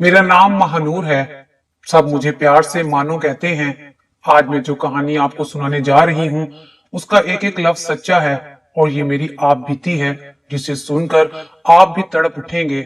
मेरा नाम महानूर है। सब मुझे प्यार से मानो कहते हैं। आज मैं जो कहानी आपको सुनाने जा रही हूँ उसका एक एक लफ्ज सच्चा है और ये मेरी आप बीती है जिसे सुनकर आप भी तड़प उठेंगे।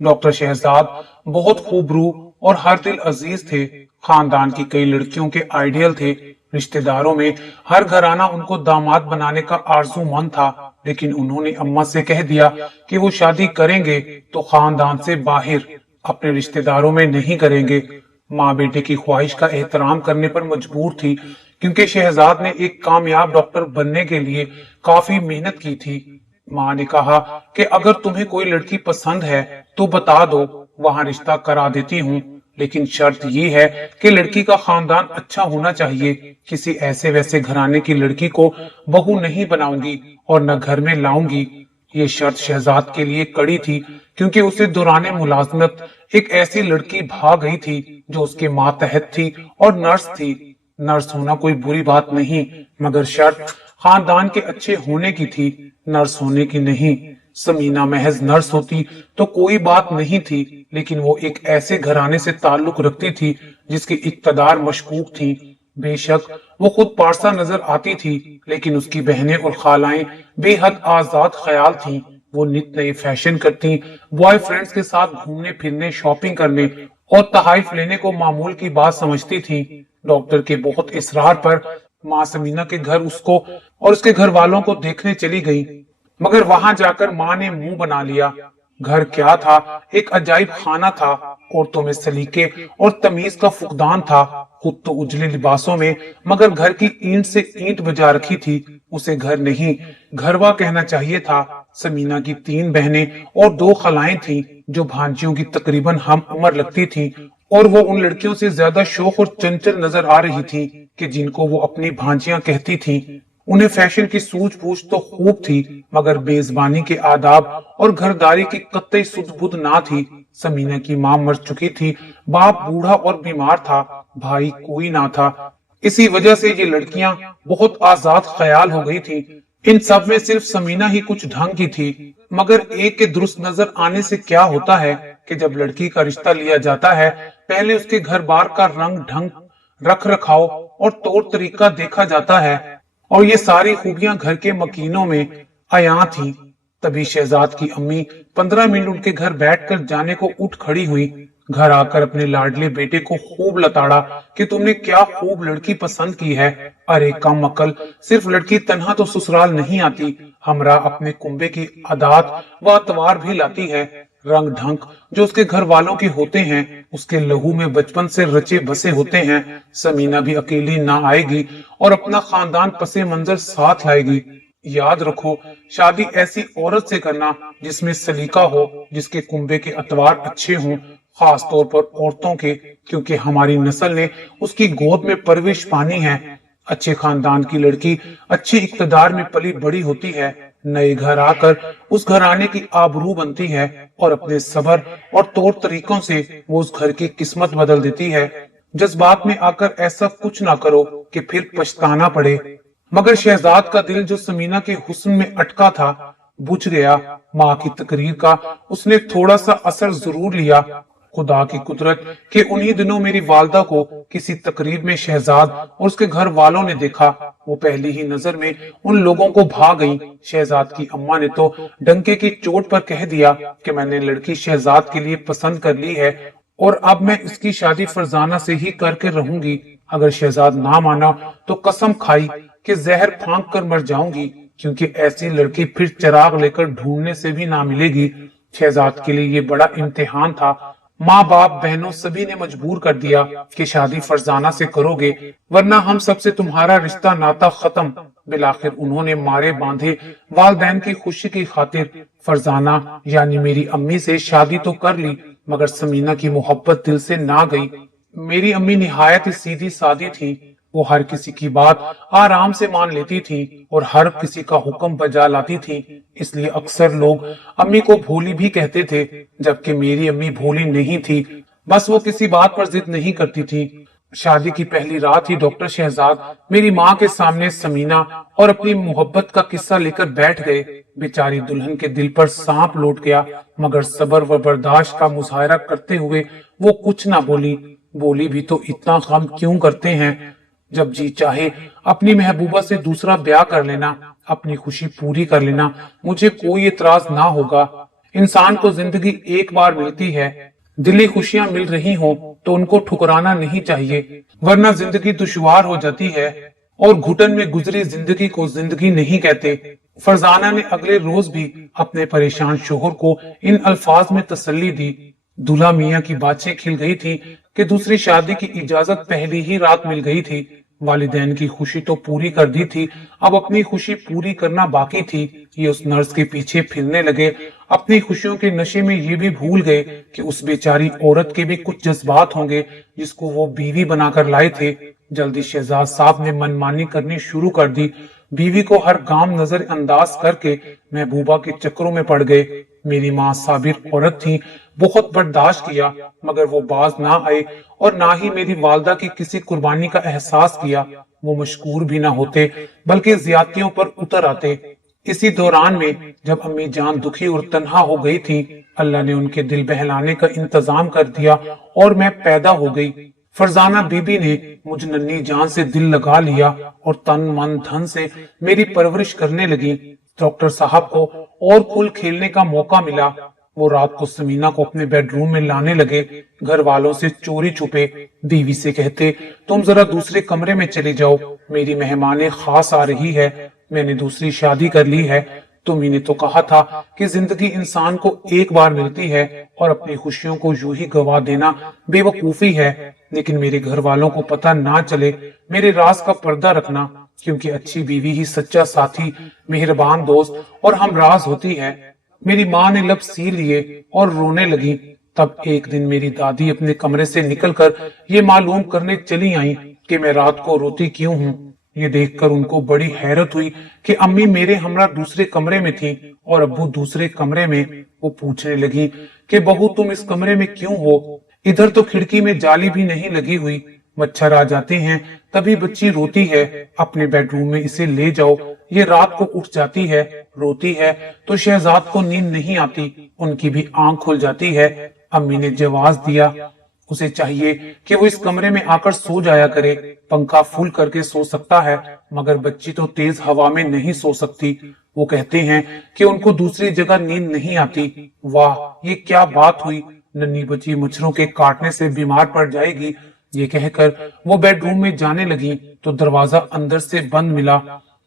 डॉक्टर शहजाद बहुत खूबरू और हर दिल अजीज थे। खानदान की कई लड़कियों के आइडियल थे। रिश्तेदारों में हर घराना उनको दामाद बनाने का आरज़ूमंद था, लेकिन उन्होंने अम्मा से कह दिया कि वो शादी करेंगे तो खानदान से बाहर, अपने रिश्तेदारों में नहीं करेंगे। माँ बेटे की ख्वाहिश का एहतराम करने पर मजबूर थी, क्योंकि शहजाद ने एक कामयाब डॉक्टर बनने के लिए काफी मेहनत की थी। माँ ने कहा कि अगर तुम्हें कोई लड़की पसंद है तो बता दो, वहां रिश्ता करा देती हूँ, लेकिन शर्त ये है कि लड़की का खानदान अच्छा होना चाहिए। किसी ऐसे वैसे घराने की लड़की को बहू नहीं बनाऊंगी और न घर में लाऊंगी। ये शर्त शहजाद के लिए कड़ी थी, क्योंकि उसे दौरान मुलाजमत एक ऐसी लड़की भाग गई थी जो उसके मातहत थी और नर्स थी। नर्स होना कोई बुरी बात नहीं, मगर शर्त खानदान के अच्छे होने की थी, नर्स होने की नहीं। समीना महज नर्स होती तो कोई बात नहीं थी, लेकिन वो एक ऐसे घराने से ताल्लुक रखती थी जिसकी इक्तदार मशकूक थी। बेशक वो खुद पारसा नजर आती थी, लेकिन उसकी बहनें और खालाएं बेहद आजाद ख्याल थीं। वो नित नए फैशन करती, बॉयफ्रेंड्स के साथ घूमने फिरने, शॉपिंग करने और तहाइफ लेने को मामूल की बात समझती थी। डॉक्टर के बहुत इसरार पर माँ समीना के घर उसको और उसके घर वालों को देखने चली गई, मगर वहां जाकर माँ ने मुंह बना लिया। घर क्या था, एक अजाइब खाना था। औरतों में सलीके और तमीज का फुकदान था। खुद तो उजले लिबासों में, मगर घर की ईंट से ईंट बजा रखी थी। उसे घर नहीं, घरवा कहना चाहिए था। समीना की 3 बहनें और 2 खलाएं थीं, जो भांजियों की तकरीबन हम उम्र लगती थीं, और वो उन लड़कियों से ज्यादा शौक और चंचल नजर आ रही थी कि जिनको वो अपनी भांजियां कहती थीं। उन्हें फैशन की सूझबूझ तो खूब थी, मगर मेजबानी के आदाब और घरदारी की कतई सुध बुध ना थी। समीना की माँ मर चुकी थी, बाप बूढ़ा और बीमार था, भाई कोई ना था। इसी वजह से ये लड़कियां बहुत आजाद ख्याल हो गई थी। इन सब में सिर्फ समीना ही कुछ ढंग की थी, मगर एक के दुरुस्त नजर आने से क्या होता है कि जब लड़की का रिश्ता लिया जाता है, पहले उसके घर बार का रंग ढंग, रख रखाव और तौर तरीका देखा जाता है, और ये सारी खूबियां घर के मकीनों में अयां थी। तभी शहजाद की अम्मी 15 मिनट उनके घर बैठकर जाने को उठ खड़ी हुई। घर आकर अपने लाडले बेटे को खूब लताड़ा कि तुमने क्या खूब लड़की पसंद की है। अरे कम अकल, सिर्फ लड़की तन्हा तो ससुराल नहीं आती, हमरा अपने कुंबे की आदात व अतवार भी लाती है। रंग ढंग जो उसके घर वालों के होते हैं, उसके लहू में बचपन से रचे बसे होते हैं। समीना भी अकेली ना आएगी और अपना खानदान पसे मंजर साथ लाएगी। याद रखो, शादी ऐसी औरत से करना जिसमें सलीका हो, जिसके कुंबे के अतवार अच्छे हों, खास तौर पर औरतों के, क्योंकि हमारी नस्ल ने उसकी गोद में परवरिश पानी है। अच्छे खानदान की लड़की अच्छे इक्तदार में पली बड़ी होती है, नए घर आकर उस घराने की आबरू बनती है, और अपने सबर और तौर तरीकों से वो उस घर की किस्मत बदल देती है। जज्बात में आकर ऐसा कुछ ना करो कि फिर पछताना पड़े। मगर शहजाद का दिल जो समीना के हुस्न में अटका था, बुझ गया। माँ की तकरीर का उसने थोड़ा सा असर जरूर लिया। खुदा की कुदरत कि उन्हीं दिनों मेरी वालदा को किसी तकरीब में शहजाद और उसके घर वालों ने देखा। वो पहली ही नजर में उन लोगों को भाग गई। शहजाद की अम्मा ने तो डंके की चोट पर कह दिया कि मैंने लड़की शहजाद के लिए पसंद कर ली है, और अब मैं इसकी शादी फरजाना से ही करके रहूंगी। अगर शहजाद ना माना तो कसम खाई कि जहर फांक कर मर जाऊंगी, क्योंकि ऐसी लड़की फिर चिराग लेकर ढूंढने से भी ना मिलेगी। शहजाद के लिए ये बड़ा इम्तिहान था। माँ बाप बहनों सभी ने मजबूर कर दिया कि शादी फरजाना से करोगे, वरना हम सबसे तुम्हारा रिश्ता नाता खत्म। बिलाखिर उन्होंने मारे बांधे वालदैन की खुशी की खातिर फरजाना यानी मेरी अम्मी से शादी तो कर ली, मगर समीना की मोहब्बत दिल से ना गई। मेरी अम्मी निहायत ही सीधी सादी थी। वो हर किसी की बात आराम से मान लेती थी और हर किसी का हुक्म बजा लाती थी। इसलिए अक्सर लोग अम्मी को भोली भी कहते थे, जबकि मेरी अम्मी भोली नहीं थी। बस वो किसी बात पर जिद नहीं करती थी। शादी की पहली रात ही डॉक्टर शहजाद मेरी माँ के सामने समीना और अपनी मोहब्बत का किस्सा लेकर बैठ गए। बेचारी दुल्हन के दिल पर सांप लौट गया, मगर सब्र व बर्दाश्त का मुजाहरा करते हुए वो कुछ ना बोली। बोली भी तो इतना गम क्यों करते हैं? जब जी चाहे अपनी महबूबा से दूसरा ब्याह कर लेना, अपनी खुशी पूरी कर लेना, मुझे कोई एतराज ना होगा। इंसान को जिंदगी एक बार मिलती है, दिली खुशियां मिल रही हो तो उनको ठुकराना नहीं चाहिए, वरना जिंदगी दुश्वार हो जाती है। और घुटन में गुजरी जिंदगी को जिंदगी नहीं कहते। फरजाना ने अगले रोज भी अपने परेशान शोहर को इन अल्फाज में तसल्ली दी। दूल्हा मियां की बातें खिल गई थी कि दूसरी शादी की इजाजत पहली ही रात मिल गई थी। वालिदैन की खुशी तो पूरी कर दी थी, अब अपनी खुशी पूरी करना बाकी थी। ये उस नर्स के पीछे फिरने लगे। अपनी खुशियों के नशे में ये भी भूल गए कि उस बेचारी औरत के भी कुछ जज्बात होंगे जिसको वो बीवी बनाकर लाए थे। जल्दी शहजाद साहब ने मनमानी करनी शुरू कर दी। बीवी को हर काम नजरअंदाज करके महबूबा के चक्करों में पड़ गए। मेरी माँ साबिर औरत थी, बहुत बर्दाश्त किया, मगर वो बाज ना आए और ना ही मेरी वालदा की किसी कुर्बानी का एहसास किया। वो मशकूर भी ना होते बल्कि ज्यादतियों पर उतर आते। इसी दौरान में जब अम्मी जान दुखी और तन्हा हो गई थी, अल्लाह ने उनके दिल बहलाने का इंतजाम कर दिया और मैं पैदा हो गई। फरजाना बीबी ने मुझ नन्ही जान से दिल लगा लिया और तन मन धन से मेरी परवरिश करने लगी। डॉक्टर साहब को और खुल खेलने का मौका मिला। वो रात को समीना को अपने बेडरूम में लाने लगे। घर वालों से चोरी छुपे बीवी से कहते, तुम जरा दूसरे कमरे में चले जाओ, मेरी मेहमाने खास आ रही है, मैंने दूसरी शादी कर ली है। तुम्ही ने तो कहा था कि जिंदगी इंसान को एक बार मिलती है और अपनी खुशियों को यूं ही गवा देना बेवकूफी है। लेकिन मेरे घर वालों को पता ना चले, मेरे राज का पर्दा रखना, क्योंकि अच्छी बीवी ही सच्चा साथी, मेहरबान दोस्त और हमराज होती है। मेरी माँ ने लब सी लिए और रोने लगी। तब एक दिन मेरी दादी अपने कमरे से निकलकर ये मालूम करने चली आई कि मैं रात को रोती क्यों हूँ। ये देखकर उनको बड़ी हैरत हुई कि अम्मी मेरे हमरा दूसरे कमरे में थी और अब्बू दूसरे कमरे में। वो पूछने लगी कि बहू तुम इस कमरे में क्यों हो? इधर तो खिड़की में जाली भी नहीं लगी हुई, मच्छर आ जाते हैं, तभी बच्ची रोती है, अपने बेडरूम में इसे ले जाओ। ये रात को उठ जाती है, रोती है तो शहजाद को नींद नहीं आती, उनकी भी आंख खुल जाती है। अम्मी ने जवाब दिया, उसे चाहिए कि वो इस कमरे में आकर सो जाया करे, पंखा फुल करके सो सकता है, मगर बच्ची तो तेज हवा में नहीं सो सकती। वो कहते हैं कि उनको दूसरी जगह नींद नहीं आती। वाह, ये क्या बात हुई, नन्ही बच्ची मच्छरों के काटने से बीमार पड़ जाएगी। ये कहकर वो बेडरूम में जाने लगी तो दरवाजा अंदर से बंद मिला।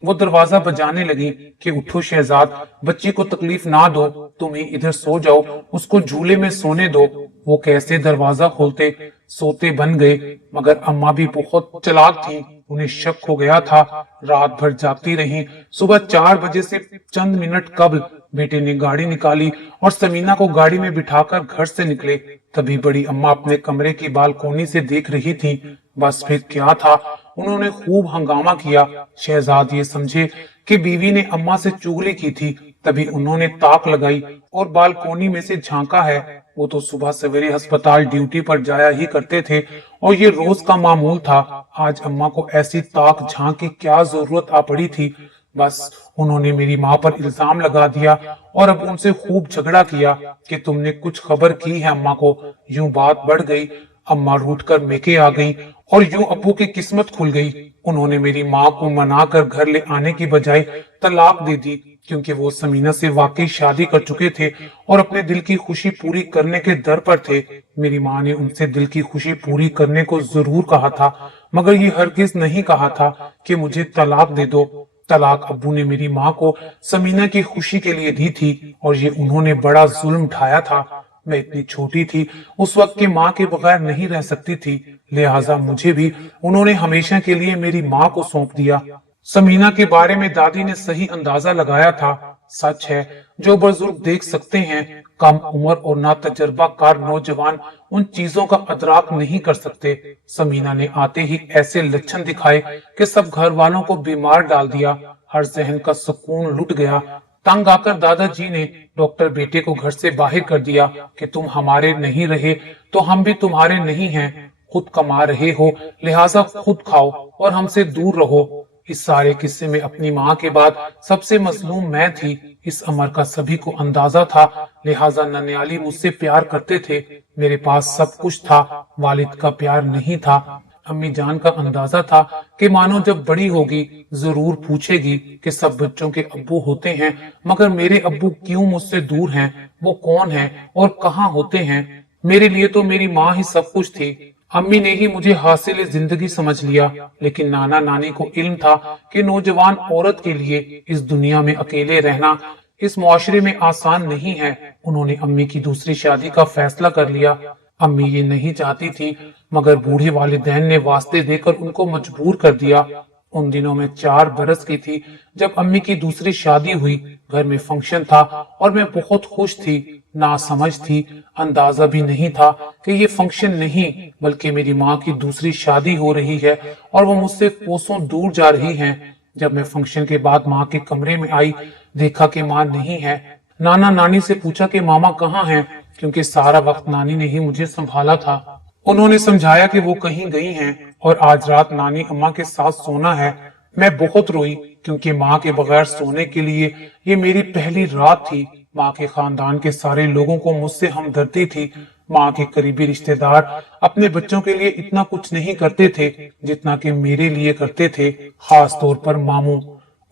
वो दरवाजा बजाने लगी कि उठो शहजाद, बच्ची को तकलीफ ना दो, तुम ही इधर सो जाओ, उसको झूले में सोने दो। वो कैसे दरवाजा खोलते, सोते बन गए, मगर अम्मा भी बहुत चालाक थी, उन्हें शक हो गया था। रात भर जागती रही। सुबह 4 बजे से चंद मिनट कबल बेटे ने गाड़ी निकाली और समीना को गाड़ी में बिठाकर घर से निकले। तभी बड़ी अम्मा अपने कमरे की बालकोनी से देख रही थी। बस फिर क्या था, उन्होंने खूब हंगामा किया। शहजाद ये समझे कि बीवी ने अम्मा से चुगली की थी, तभी उन्होंने ताक लगाई और बालकोनी में से झांका है। वो तो सुबह सवेरे अस्पताल ड्यूटी पर जाया ही करते थे और ये रोज का मामूल था। आज अम्मा को ऐसी ताक झांक की क्या जरूरत आ पड़ी थी। बस उन्होंने मेरी माँ पर इल्जाम लगा दिया और अब उनसे खूब झगड़ा किया कि तुमने कुछ खबर की है अम्मा को। यूं बात बढ़ गई। अम्मा रूठ कर मेके आ गई और यूं अब्बू की किस्मत खुल गई। उन्होंने मेरी माँ को मनाकर घर ले आने की बजाय तलाक दे दी, क्योंकि वो समीना से वाकई शादी कर चुके थे और अपने दिल की खुशी पूरी करने के दर पर थे। मेरी माँ ने उनसे दिल की खुशी पूरी करने को जरूर कहा था, मगर ये हरगिज नहीं कहा था कि मुझे तलाक दे दो। तलाक अब्बू ने मेरी माँ को समीना की खुशी के लिए दी थी और ये उन्होंने बड़ा जुल्म ढाया था। मैं इतनी छोटी थी, उस वक्त की माँ के बगैर नहीं रह सकती थी, लिहाजा मुझे भी उन्होंने हमेशा के लिए मेरी माँ को सौंप दिया। समीना के बारे में दादी ने सही अंदाजा लगाया था। सच है, जो बुजुर्ग देख सकते हैं, कम उम्र और ना तजर्बाकार नौजवान उन चीजों का अदराक नहीं कर सकते। समीना ने आते ही ऐसे लक्षण दिखाए कि सब घर वालों को बीमार डाल दिया। हर जहन का सुकून लुट गया। तंग आकर दादाजी ने डॉक्टर बेटे को घर से बाहर कर दिया कि तुम हमारे नहीं रहे तो हम भी तुम्हारे नहीं हैं। खुद कमा रहे हो, लिहाजा खुद खाओ और हमसे दूर रहो। इस सारे किस्से में अपनी माँ के बाद सबसे मजलूम मैं थी। इस अमर का सभी को अंदाजा था, लिहाजा नन्याली मुझसे प्यार करते थे। मेरे पास सब कुछ था, वालिद का प्यार नहीं था। अम्मी जान का अंदाजा था कि मानो जब बड़ी होगी जरूर पूछेगी कि सब बच्चों के अब्बू होते हैं, मगर मेरे अब्बू क्यों मुझसे दूर हैं, वो कौन हैं और कहाँ होते हैं। मेरे लिए तो मेरी माँ ही सब कुछ थी। अम्मी ने ही मुझे हासिल जिंदगी समझ लिया, लेकिन नाना नानी को इल्म था कि नौजवान औरत के लिए इस दुनिया में अकेले रहना इस मुआशरे में आसान नहीं है। उन्होंने अम्मी की दूसरी शादी का फैसला कर लिया। अम्मी ये नहीं चाहती थी, मगर बूढ़े वालिदैन ने वास्ते देकर उनको मजबूर कर दिया। उन दिनों में 4 बरस की थी जब अम्मी की दूसरी शादी हुई। घर में फंक्शन था और मैं बहुत खुश थी, ना समझ थी, अंदाजा भी नहीं था कि ये फंक्शन नहीं बल्कि मेरी माँ की दूसरी शादी हो रही है और वो मुझसे कोसों दूर जा रही हैं। जब मैं फंक्शन के बाद माँ के कमरे में आई, देखा कि माँ नहीं है। नाना नानी से पूछा कि मामा कहाँ हैं, क्योंकि सारा वक्त नानी ने ही मुझे संभाला था। उन्होंने समझाया कि वो कहीं गई हैं और आज रात नानी अम्मा के साथ सोना है। मैं बहुत रोई, क्योंकि माँ के बगैर सोने के लिए ये मेरी पहली रात थी। माँ के खानदान के सारे लोगों को मुझसे हमदर्दी थी। माँ के करीबी रिश्तेदार अपने बच्चों के लिए इतना कुछ नहीं करते थे जितना कि मेरे लिए करते थे, खास तौर पर मामू।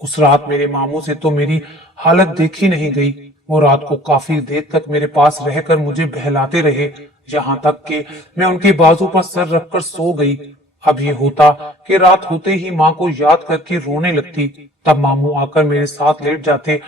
उस रात मेरे मामू से तो मेरी हालत देखी नहीं गई। वो रात को काफी देर तक मेरे पास रहकर मुझे बहलाते रहे, यहाँ तक कि मैं उनके बाजू पर सर रखकर सो गई। अब ये होता कि रात होते ही माँ को याद करके रोने लगती, तब मामू आकर मेरे साथ लेट जाते,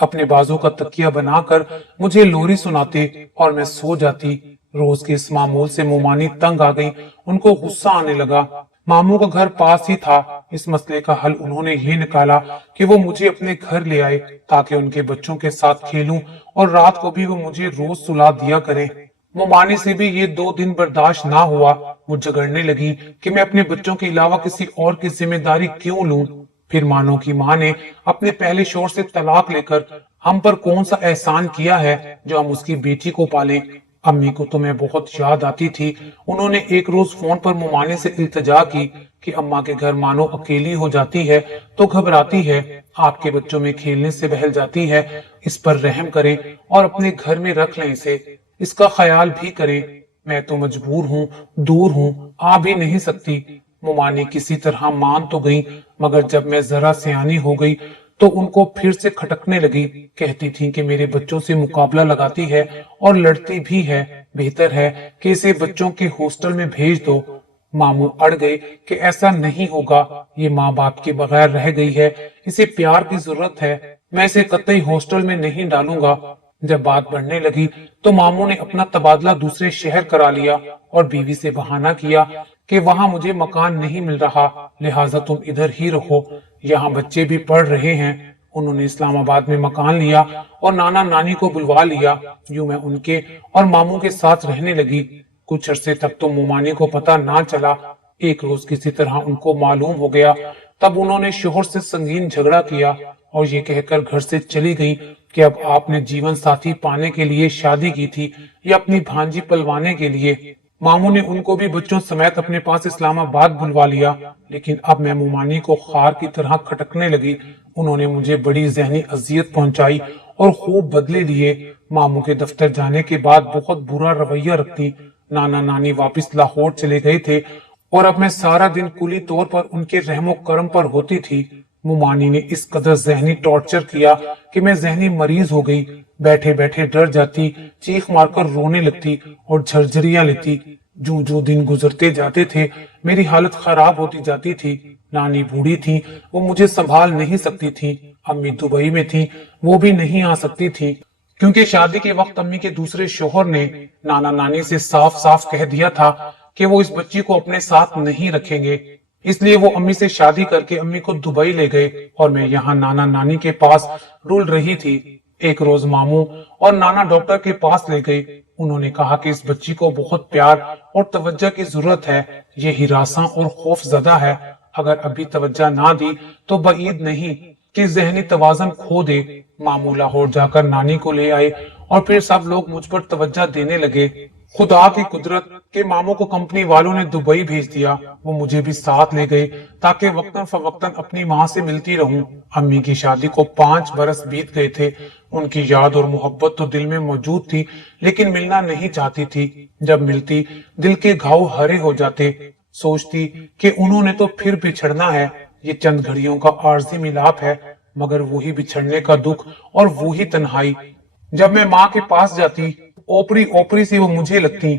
अपने बाजू का तकिया बनाकर मुझे लोरी सुनाते और मैं सो जाती। रोज के इस मामूल से मोमानी तंग आ गई, उनको गुस्सा आने लगा। मामू का घर पास ही था। इस मसले का हल उन्होंने ये निकाला कि वो मुझे अपने घर ले आए ताकि उनके बच्चों के साथ खेलूं और रात को भी वो मुझे रोज सुला दिया करें। मोमानी से भी ये 2 दिन बर्दाश्त ना हुआ। वो झगड़ने लगी कि मैं अपने बच्चों के अलावा किसी और की जिम्मेदारी क्यों लूं। फिर मानो की माँ ने अपने पहले शौहर से तलाक लेकर हम पर कौन सा एहसान किया है जो हम उसकी बेटी को पालें। अम्मी को तो मैं बहुत याद आती थी। उन्होंने एक रोज फोन पर मुमाने से इल्तजा की कि अम्मा के घर मानो अकेली हो जाती है तो घबराती है, आपके बच्चों में खेलने से बहल जाती है, इस पर रहम करें और अपने घर में रख लें इसे, इसका ख्याल भी करें। मैं तो मजबूर हूँ, दूर हूँ, आ भी नहीं सकती। मुमानी किसी तरह मान तो गई, मगर जब मैं जरा सियानी हो गई तो उनको फिर से खटकने लगी। कहती थी कि मेरे बच्चों से मुकाबला लगाती है और लड़ती भी है, बेहतर है कि इसे बच्चों के हॉस्टल में भेज दो। मामू अड़ गए कि ऐसा नहीं होगा, ये माँ बाप के बगैर रह गई है, इसे प्यार की जरूरत है, मैं इसे कतई हॉस्टल में नहीं डालूंगा। जब बात बढ़ने लगी तो मामू ने अपना तबादला दूसरे शहर करा लिया और बीवी से बहाना किया कि वहां मुझे मकान नहीं मिल रहा, लिहाजा तुम इधर ही रहो, यहाँ बच्चे भी पढ़ रहे हैं। उन्होंने इस्लामाबाद में मकान लिया और नाना नानी को बुलवा लिया। यूं मैं उनके और मामू के साथ रहने लगी। कुछ अरसे तक तो मोमानी को पता ना चला। एक रोज किसी तरह उनको मालूम हो गया, तब उन्होंने शोहर से संगीन झगड़ा किया और ये कहकर घर से चली गई कि अब आपने जीवन साथी पाने के लिए शादी की थी या अपनी भांजी पलवाने के लिए। मामू ने उनको भी बच्चों समेत अपने पास इस्लामाबाद बुलवा लिया, लेकिन अब मैं मुमानी को खार की तरह खटकने लगी। उन्होंने मुझे बड़ी जहनी अजियत पहुंचाई और खूब बदले लिए। मामू के दफ्तर जाने के बाद बहुत बुरा रवैया रखती। नाना नानी वापस लाहौर चले गए थे और अब मैं सारा दिन कुली तौर पर उनके रहमो करम पर होती थी। मुमानी ने इस कदर जहनी टॉर्चर किया कि मैं जहनी मरीज हो गई। बैठे बैठे डर जाती, चीख मारकर रोने लगती और झरझरियां लेती। जो जो दिन गुजरते जाते थे मेरी हालत खराब होती जाती थी। नानी बूढ़ी थी, वो मुझे संभाल नहीं सकती थी। अम्मी दुबई में थी, वो भी नहीं आ सकती थी, क्योंकि शादी के वक्त अम्मी के दूसरे शोहर ने नाना नानी से साफ साफ कह दिया था कि वो इस बच्ची को अपने साथ नहीं रखेंगे। इसलिए वो अम्मी से शादी करके अम्मी को दुबई ले गए और मैं यहाँ नाना नानी के पास रुल रही थी। एक रोज मामू और नाना डॉक्टर के पास ले गए। उन्होंने कहा कि इस बच्ची को बहुत प्यार और तवज्जो की जरूरत है, ये हिरासा और खौफ ज़दा है। अगर अभी तवज्जो ना दी तो बईद नहीं कि जहनी तवाजन खो दे। मामू लाहौर जाकर नानी को ले आए और फिर सब लोग मुझ पर तवज्जो देने लगे। खुदा की कुदरत कि मामू को कंपनी वालों ने दुबई भेज दिया। वो मुझे भी साथ ले गए ताकि वक्तन फवक्तन अपनी माँ से मिलती रहूं। अम्मी की शादी को 5 बरस बीत गए थे। उनकी याद और मोहब्बत तो दिल में मौजूद थी, लेकिन मिलना नहीं चाहती थी। जब मिलती दिल के घाव हरे हो जाते। सोचती कि उन्होंने तो फिर बिछड़ना है, ये चंद घड़ियों का आर्जी मिलाप है, मगर वही बिछड़ने का दुख और वही तन्हाई। जब मैं माँ के पास जाती, ओपरी ओपरी सी वो मुझे लगती,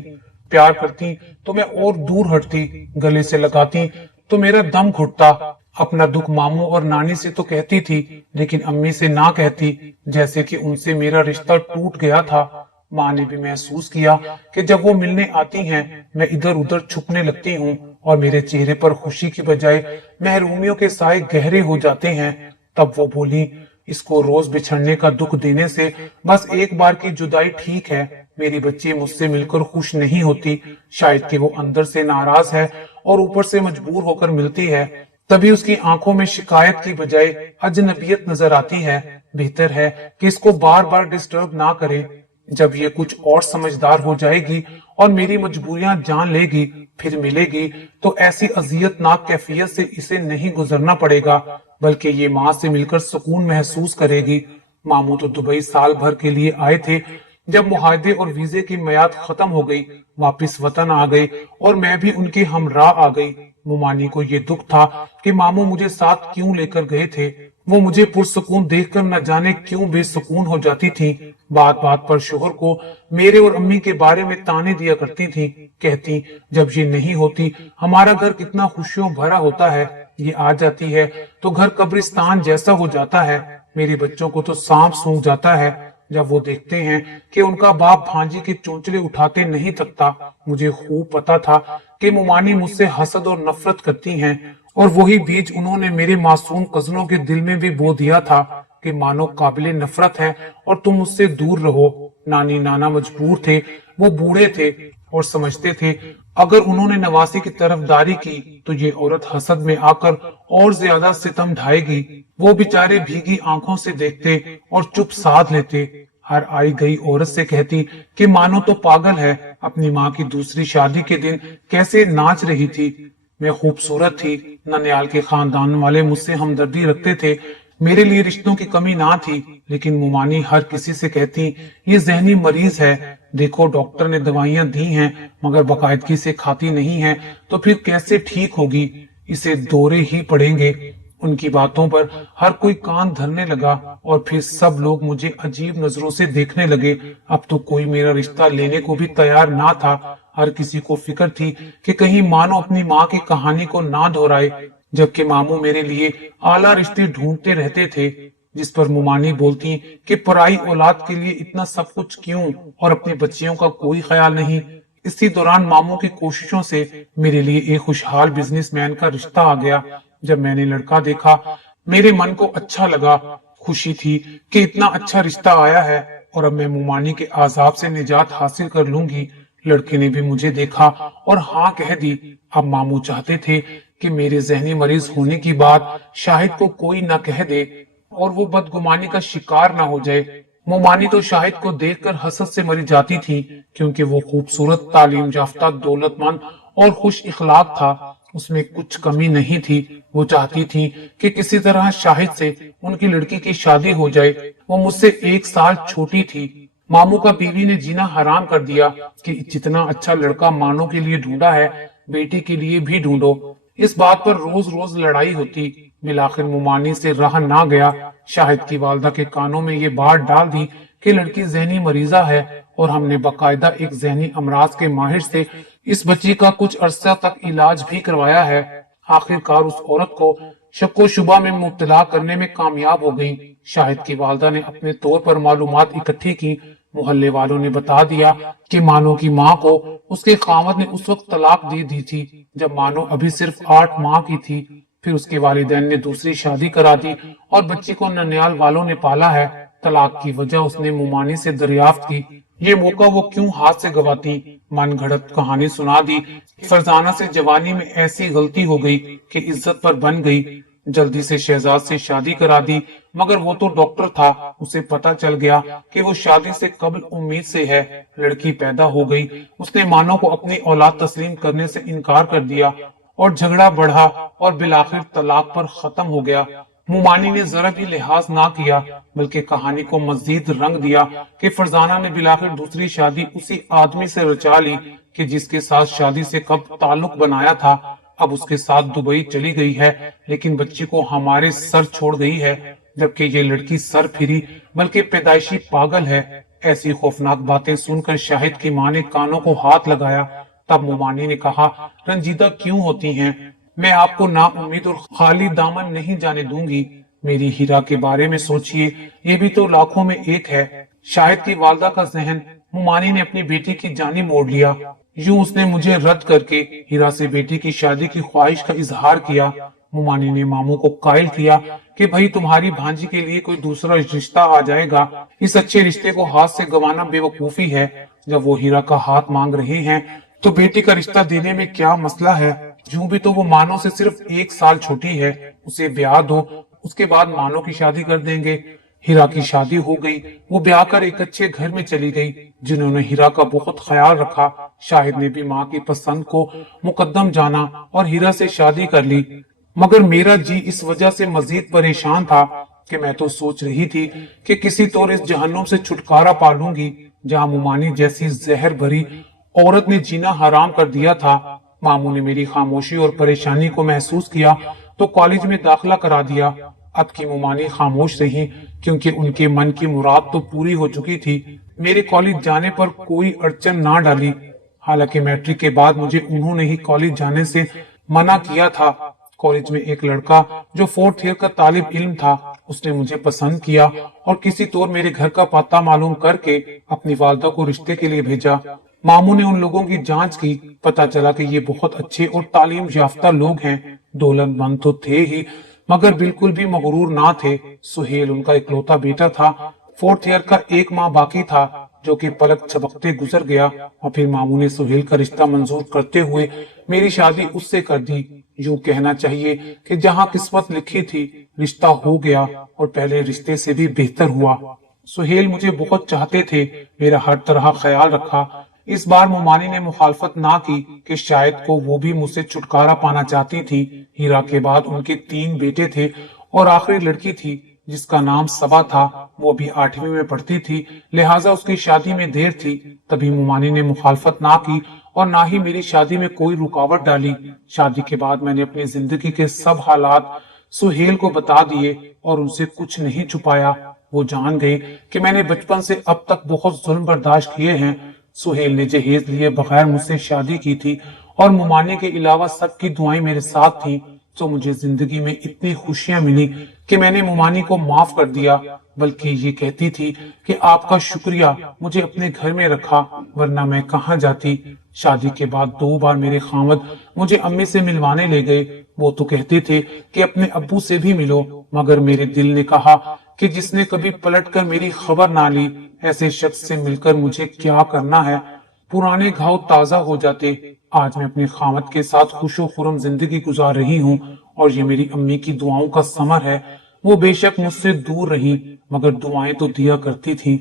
प्यार करती तो मैं और दूर हटती, गले से लगाती तो मेरा दम घुटता। अपना दुख मामू और नानी से तो कहती थी, लेकिन अम्मी से ना कहती, जैसे कि उनसे मेरा रिश्ता टूट गया था। माँ ने भी महसूस किया कि जब वो मिलने आती हैं, मैं इधर उधर छुपने लगती हूँ और मेरे चेहरे पर खुशी की बजाय महरूमियों के साए गहरे हो जाते हैं। तब वो बोली, इसको रोज बिछड़ने का दुख देने से बस एक बार की जुदाई ठीक है। मेरी बच्ची मुझसे मिलकर खुश नहीं होती, शायद कि वो अंदर से नाराज है और ऊपर से मजबूर होकर मिलती है। तभी उसकी आंखों में शिकायत की बजाय अजनबियत नजर आती है। बेहतर है कि इसको बार बार डिस्टर्ब ना करें। जब ये कुछ और समझदार हो जाएगी और मेरी मजबूरियां जान लेगी, फिर मिलेगी, तो ऐसी अजियतनाक कैफियत से इसे नहीं गुजरना पड़ेगा, बल्कि ये माँ से मिलकर सुकून महसूस करेगी। मामू तो दुबई साल भर के लिए आए थे। जब मुआहदे और वीजे की मियाद खत्म हो गई, वापिस वतन आ गए और मैं भी उनके हमराह आ गई। मुमानी को ये दुख था कि मामू मुझे साथ क्यों लेकर गए थे। वो मुझे पुरसुकून देखकर न जाने क्यों बेसुकून हो जाती थी। बात बात पर शोहर को मेरे और अम्मी के बारे में ताने दिया करती थी। कहती, जब ये नहीं होती हमारा घर कितना खुशियों भरा होता है, ये आ जाती है तो घर कब्रिस्तान जैसा हो जाता है। मेरे बच्चों को तो सांप सूंघ जाता है जब वो देखते हैं कि उनका बाप भांजी के चोंचले उठाते नहीं थकता। मुझे खूब पता था कि मुमानी मुझसे हसद और नफरत करती हैं, और वही बीज उन्होंने मेरे मासूम कजनों के दिल में भी बो दिया था कि मानो काबिले नफरत है और तुम मुझसे दूर रहो। नानी नाना मजबूर थे, वो बूढ़े थे और समझते थे अगर उन्होंने नवासी की तरफदारी की तो ये औरत हसद में आकर और ज्यादा सितम ढाएगी। वो बेचारे भीगी आंखों से देखते और चुप साध लेते। हर आई गई औरत से कहती कि मानो तो पागल है, अपनी माँ की दूसरी शादी के दिन कैसे नाच रही थी। मैं खूबसूरत थी, ननियाल के खानदान वाले मुझसे हमदर्दी रखते थे, मेरे लिए रिश्तों की कमी ना थी। लेकिन मुमानी हर किसी से कहती, ये जहनी मरीज है, देखो डॉक्टर ने दवाइयां दी हैं मगर बाकायदगी से खाती नहीं है, तो फिर कैसे ठीक होगी, इसे दौरे ही पड़ेंगे। उनकी बातों पर हर कोई कान धरने लगा और फिर सब लोग मुझे अजीब नजरों से देखने लगे। अब तो कोई मेरा रिश्ता लेने को भी तैयार ना था। हर किसी को फिक्र थी कि कहीं मानो अपनी माँ की कहानी को ना दोहराए, जबकि मामू मेरे लिए आला रिश्ते ढूंढते रहते थे। जिस पर मुमानी बोलती कि पराई औलाद के लिए इतना सब कुछ क्यों और अपनी बच्चियों का कोई ख्याल नहीं। इसी दौरान मामू की कोशिशों से मेरे लिए एक खुशहाल बिजनेसमैन का रिश्ता आ गया। जब मैंने लड़का देखा, मेरे मन को अच्छा लगा। खुशी थी कि इतना अच्छा रिश्ता आया है और अब मैं मुमानी के आजाब से निजात हासिल कर लूंगी। लड़के ने भी मुझे देखा और हाँ कह दी। अब मामू चाहते थे कि मेरे जहनी मरीज होने की बात शाहिद को कोई न कह दे और वो बदगुमानी का शिकार ना हो जाए। मुमानी तो शाहिद को देखकर हसद से मरी जाती थी, क्योंकि वो खूबसूरत, तालीम याफ्ता, दौलतमंद और खुश इखलाक था। उसमें कुछ कमी नहीं थी। वो चाहती थी कि किसी तरह शाहिद से उनकी लड़की की शादी हो जाए। वो मुझसे 1 साल छोटी थी। मामू का बीवी ने जीना हराम कर दिया कि जितना अच्छा लड़का मानो के लिए ढूंढा है, बेटी के लिए भी ढूंढो। इस बात पर रोज रोज लड़ाई होती। मिलाखिर मुमानी से रहा ना गया। शाहिद की वालदा के कानों में ये बात डाल दी कि लड़की जहनी मरीजा है, और हमने बाकायदा एक जहनी अमराज के माहिर से इस बच्ची का कुछ अरसा तक इलाज भी करवाया है। आखिरकार उस औरत को शक्को शुबा में मुब्तला करने में कामयाब हो गई। शाहिद की वालदा ने अपने तौर पर मालूमात इकट्ठी की। मोहल्ले वालों ने बता दिया कि मानो की माँ को उसके खामद ने उस वक्त तलाक दे दी थी जब मानो अभी सिर्फ 8 माह की थी। फिर उसके वालिदैन ने दूसरी शादी करा दी और बच्ची को ननियाल वालों ने पाला है। तलाक की वजह उसने मुमानी से दरियाफ्त की। ये मौका वो क्यों हाथ से गवाती। मन घड़त कहानी सुना दी। फरजाना से जवानी में ऐसी गलती हो गई कि इज्जत पर बन गई। जल्दी से शहजाद से शादी करा दी, मगर वो तो डॉक्टर था, उसे पता चल गया कि वो शादी से कबल उम्मीद से है। लड़की पैदा हो गई, उसने मानो को अपनी औलाद तस्लीम करने से इनकार कर दिया और झगड़ा बढ़ा और बिलाखिर तलाक पर खत्म हो गया। मुमानी ने जरा भी लिहाज ना किया, बल्कि कहानी को मजीद रंग दिया कि फरजाना ने बिलाखिर दूसरी शादी उसी आदमी से रचा ली कि जिसके साथ शादी से कब ताल्लुक बनाया था। अब उसके साथ दुबई चली गई है, लेकिन बच्ची को हमारे सर छोड़ गई है, जबकि ये लड़की सर फिरी बल्कि पैदाइशी पागल है। ऐसी खौफनाक बातें सुनकर शाहिद की मां ने कानों को हाथ लगाया। तब मुमानी ने कहा, रंजीदा क्यों होती हैं? मैं आपको ना उम्मीद और खाली दामन नहीं जाने दूंगी। मेरी हीरा के बारे में सोचिए, ये भी तो लाखों में एक है। शाहिद की वालदा का जहन मुमानी ने अपनी बेटी की जानी मोड़ लिया। यूं उसने मुझे रद्द करके हीरा से बेटी की शादी की ख्वाहिश का इजहार किया। मुमानी ने मामू को कायल किया कि भाई तुम्हारी भांजी के लिए कोई दूसरा रिश्ता आ जाएगा, इस अच्छे रिश्ते को हाथ से गंवाना बेवकूफी है। जब वो हीरा का हाथ मांग रहे हैं तो बेटी का रिश्ता देने में क्या मसला है? यूं भी तो वो मानो से सिर्फ 1 साल छोटी है, उसे ब्याह दो, उसके बाद मानो की शादी कर देंगे। हीरा की शादी हो गई, वो ब्याह कर एक अच्छे घर में चली गई, जिन्होंने हीरा का बहुत ख्याल रखा। शाहिद ने भी माँ की पसंद को मुकद्दम जाना और हीरा से शादी कर ली। मगर मेरा जी इस वजह से मजीद परेशान था कि मैं तो सोच रही थी कि किसी तौर इस जहन्नुम से छुटकारा पा लूंगी, जहाँ मुमानी जैसी जहर भरी औरत ने जीना हराम कर दिया था। मामू ने मेरी खामोशी और परेशानी को महसूस किया तो कॉलेज में दाखिला करा दिया। अब की मुमानी खामोश रही, क्योंकि उनके मन की मुराद तो पूरी हो चुकी थी। मेरे कॉलेज जाने पर कोई अड़चन ना डाली। हालांकि मैट्रिक के बाद मुझे उन्होंने ही कॉलेज जाने से मना किया था। कॉलेज में एक लड़का जो 4th ईयर का तालिब इल्म था, उसने मुझे पसंद किया और किसी तौर मेरे घर का पता मालूम करके अपनी वालदा को रिश्ते के लिए भेजा। मामू ने उन लोगों की जांच की, पता चला कि ये बहुत अच्छे और तालीम याफ्ता लोग हैं। दौलतमंद तो थे ही, मगर बिल्कुल भी मगरूर ना थे। सुहेल उनका इकलौता बेटा था। 4th ईयर का 1 माह बाकी था, जो कि पलक झपकते गुजर गया और फिर मामू ने सुहेल का रिश्ता मंजूर करते हुए मेरी शादी उससे कर दी। यूं कहना चाहिए कि जहां किस्मत लिखी थी, रिश्ता हो गया और पहले रिश्ते से भी बेहतर हुआ। सुहेल मुझे बहुत चाहते थे, मेरा हर तरह ख्याल रखा। इस बार मुमानी ने मुखालफत ना की कि शायद को वो भी मुझसे छुटकारा पाना चाहती थी। हीरा के बाद उनके 3 बेटे थे और आखिरी लड़की थी जिसका नाम सबा था। वो भी 8वीं में पढ़ती थी, लिहाजा उसकी शादी में देर थी। तभी मुमानी ने मुखालफत ना की और ना ही मेरी शादी में कोई रुकावट डाली। शादी के बाद मैंने अपनी जिंदगी के सब हालात सुहेल को बता दिए और उनसे कुछ नहीं छुपाया। वो जान गए कि मैंने बचपन से अब तक बहुत जुल्म बर्दाश्त किए हैं। सुहेल ने जहेज लिए बगैर मुझसे शादी की थी और मुमानी के अलावा सबकी दुआएं मेरे साथ थी। तो मुझे जिंदगी में इतनी खुशियां मिली कि मैंने मुमानी को माफ कर दिया, बल्कि ये कहती थी कि आपका शुक्रिया मुझे अपने घर में रखा, वरना मैं कहाँ जाती। शादी के बाद 2 बार मेरे खामद मुझे अम्मी से मिलवाने ले गए। वो तो कहते थे कि अपने अब्बू से भी मिलो, मगर मेरे दिल ने कहा कि जिसने कभी पलट कर मेरी खबर ना ली, ऐसे शख्स से मिलकर मुझे क्या करना है। पुराने घाव ताजा हो जाते। आज मैं अपने खामद के साथ खुशो खुरम जिंदगी गुजार रही हूँ और ये मेरी अम्मी की दुआओं का समर है। वो बेशक मुझसे दूर रही, मगर दुआएं तो दिया करती थी।